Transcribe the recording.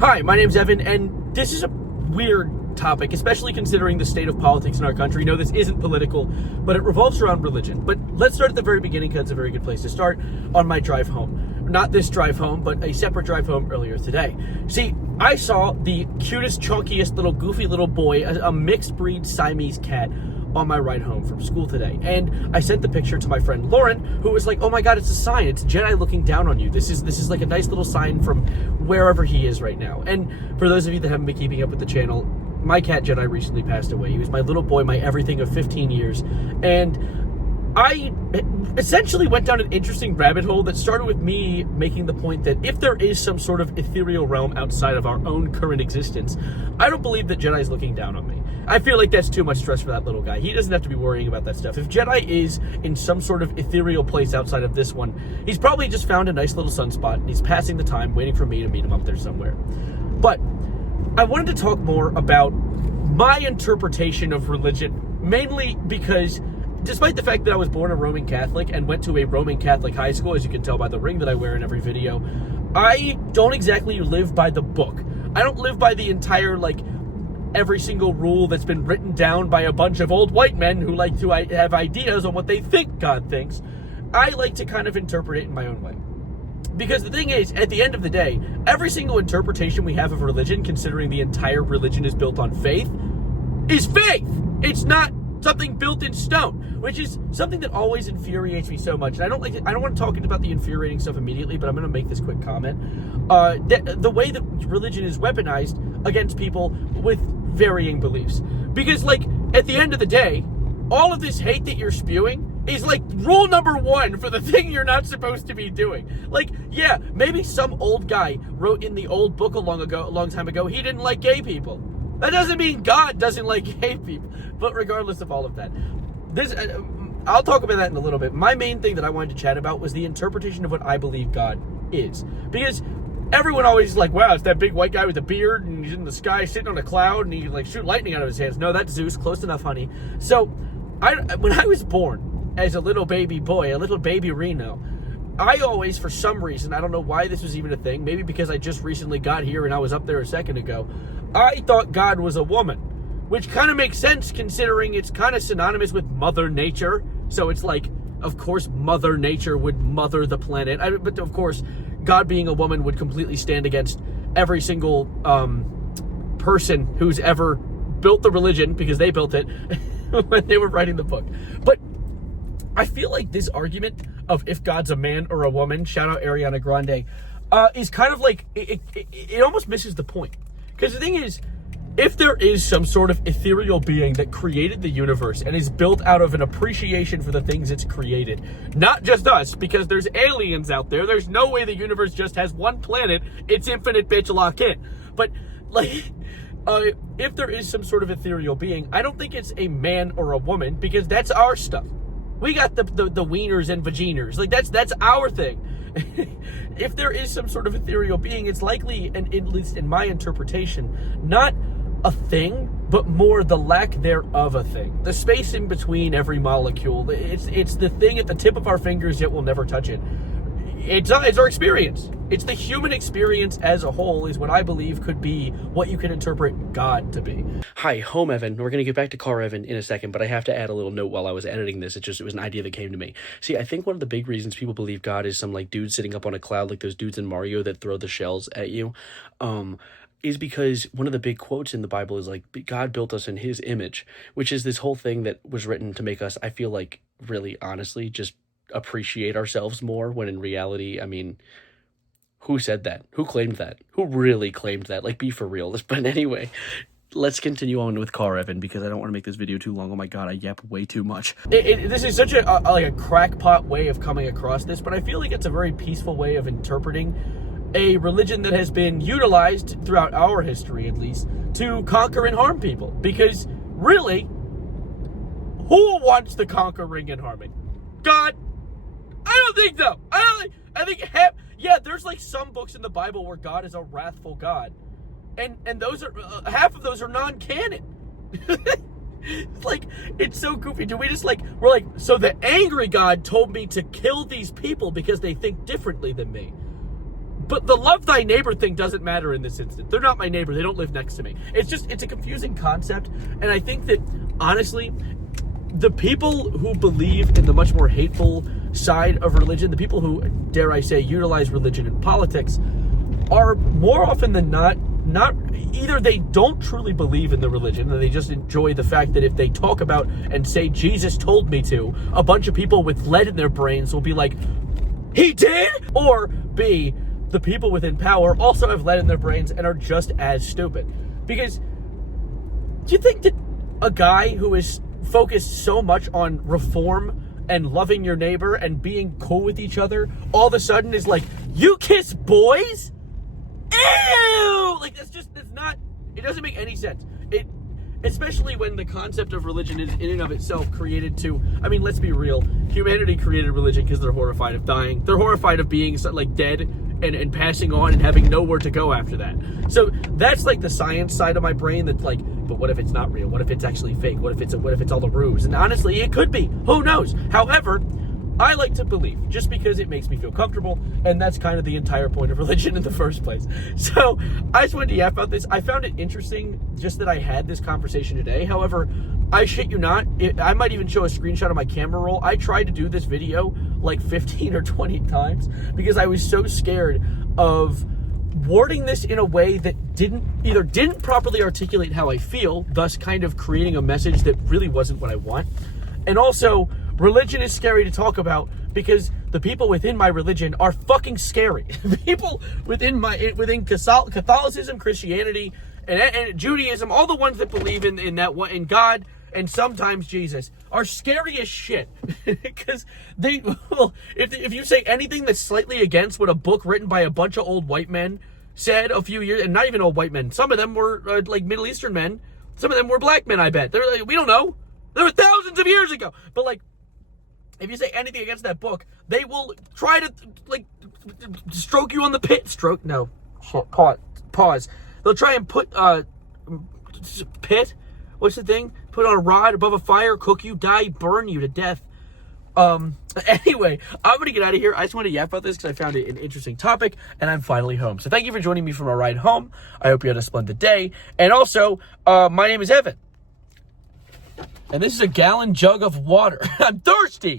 Hi, my name's Evan, and this is a weird topic, especially considering the state of politics in our country. No, this isn't political, but it revolves around religion. But let's start at the very beginning, because it's a very good place to start on my drive home. Not this drive home, but a separate drive home earlier today. See, I saw the cutest, chunkiest little goofy little boy, a mixed breed Siamese cat, on my ride home from school today. And I sent the picture to my friend Lauren, who was like, oh my god, it's a sign. It's Jedi looking down on you. This is like a nice little sign from wherever he is right now. And for those of you that haven't been keeping up with the channel, my cat Jedi recently passed away. He was my little boy, my everything of 15 years. And I essentially went down an interesting rabbit hole that started with me making the point that if there is some sort of ethereal realm outside of our own current existence, I don't believe that Jedi's looking down on me. I feel like that's too much stress for that little guy. He doesn't have to be worrying about that stuff. If Jedi is in some sort of ethereal place outside of this one, he's probably just found a nice little sunspot and he's passing the time waiting for me to meet him up there somewhere. But I wanted to talk more about my interpretation of religion, mainly because despite the fact that I was born a Roman Catholic and went to a Roman Catholic high school, as you can tell by the ring that I wear in every video, I don't exactly live by the book. I don't live by the entire, every single rule that's been written down by a bunch of old white men who like to have ideas on what they think God thinks. I like to kind of interpret it in my own way. Because the thing is, at the end of the day, every single interpretation we have of religion, considering the entire religion is built on faith, is faith. It's not something built in stone, which is something that always infuriates me so much. And I don't want to talk about the infuriating stuff immediately, but I'm going to make this quick comment. The way that religion is weaponized against people with varying beliefs. Because, at the end of the day, all of this hate that you're spewing is rule number one for the thing you're not supposed to be doing. Yeah, maybe some old guy wrote in the old book a long time ago, he didn't like gay people. That doesn't mean God doesn't like gay people. But regardless of all of that, I'll talk about that in a little bit. My main thing that I wanted to chat about was the interpretation of what I believe God is. Because everyone always is like, wow, it's that big white guy with a beard and he's in the sky sitting on a cloud and he can shoot lightning out of his hands. No, that's Zeus. Close enough, honey. So when I was born as a little baby boy, a little baby Reno, I always, for some reason, I don't know why this was even a thing, maybe because I just recently got here and I was up there a second ago, I thought God was a woman, which kind of makes sense considering it's kind of synonymous with Mother Nature. So it's of course, Mother Nature would mother the planet. But of course, God being a woman would completely stand against every single person who's ever built the religion, because they built it when they were writing the book. But I feel like this argument of if God's a man or a woman, shout out Ariana Grande, is kind of it almost misses the point. Because the thing is, if there is some sort of ethereal being that created the universe and is built out of an appreciation for the things it's created, not just us, because there's aliens out there, there's no way the universe just has one planet, it's infinite, bitch, lock in. But, if there is some sort of ethereal being, I don't think it's a man or a woman, because that's our stuff. We got the wieners and vaginers. That's our thing. If there is some sort of ethereal being, it's likely, and at least in my interpretation, not a thing, but more the lack thereof a thing. The space in between every molecule. It's the thing at the tip of our fingers, yet we'll never touch it. It's our experience. It's the human experience as a whole is what I believe could be what you can interpret God to be. Hi, home Evan. We're going to get back to car Evan in a second, but I have to add a little note while I was editing this. It was an idea that came to me. See, I think one of the big reasons people believe God is some dude sitting up on a cloud like those dudes in Mario that throw the shells at you, is because one of the big quotes in the Bible is God built us in his image, which is this whole thing that was written to make us, I feel really honestly, just appreciate ourselves more, when in reality, I mean, who said that? Who claimed that? Who really claimed that? Be for real. But anyway, let's continue on with car Evan, because I don't want to make this video too long. Oh my god, I yap way too much. This is such a crackpot way of coming across this, but I feel like it's a very peaceful way of interpreting a religion that has been utilized throughout our history, at least, to conquer and harm people. Because really, who wants to conquer, ring, and harm it? God? I don't think so. I think there's some books in the Bible where God is a wrathful God, and those are half of those are non-canon. It's so goofy. Do we just so the angry God told me to kill these people because they think differently than me? But the love thy neighbor thing doesn't matter in this instance. They're not my neighbor. They don't live next to me. It's a confusing concept. And I think that, honestly, the people who believe in the much more hateful side of religion, the people who, dare I say, utilize religion in politics, are more often than not either they don't truly believe in the religion and they just enjoy the fact that if they talk about and say Jesus told me to, a bunch of people with lead in their brains will be like, he did? Or B, the people within power also have lead in their brains and are just as stupid. Because do you think that a guy who is focused so much on reform and loving your neighbor and being cool with each other all of a sudden is like, you kiss boys? Ew! Like, that's not, it doesn't make any sense. Especially when the concept of religion is in and of itself created to, I mean, let's be real. Humanity created religion because they're horrified of dying. They're horrified of being like dead and passing on and having nowhere to go after that. So that's like the science side of my brain that's like, but what if it's not real? What if it's actually fake? What if it's all a ruse? And honestly, it could be. Who knows? However, I like to believe just because it makes me feel comfortable, and that's kind of the entire point of religion in the first place. So I just wanted to yap about this. I found it interesting just that I had this conversation today. However, I shit you not, I might even show a screenshot of my camera roll. I tried to do this video like 15 or 20 times because I was so scared of wording this in a way that didn't properly articulate how I feel, thus kind of creating a message that really wasn't what I want. And also, religion is scary to talk about because the people within my religion are fucking scary. People within Catholicism, Christianity, and Judaism, all the ones that believe in God and sometimes Jesus, are scary as shit. Because they will, if you say anything that's slightly against what a book written by a bunch of old white men said a few years, and not even old white men, some of them were like Middle Eastern men, some of them were black men, I bet. They're like, we don't know. They were thousands of years ago. But like, if you say anything against that book, they will try to like stroke you on the pit. Stroke? No. Shit. Pause. They'll try and put pit. What's the thing? Put on a rod above a fire, cook you, die, burn you to death. Anyway, I'm gonna get out of here. I just want to yap about this because I found it an interesting topic, and I'm finally home. So thank you for joining me for my ride home. I hope you had a splendid day. And also, my name is Evan. And this is a gallon jug of water. I'm thirsty.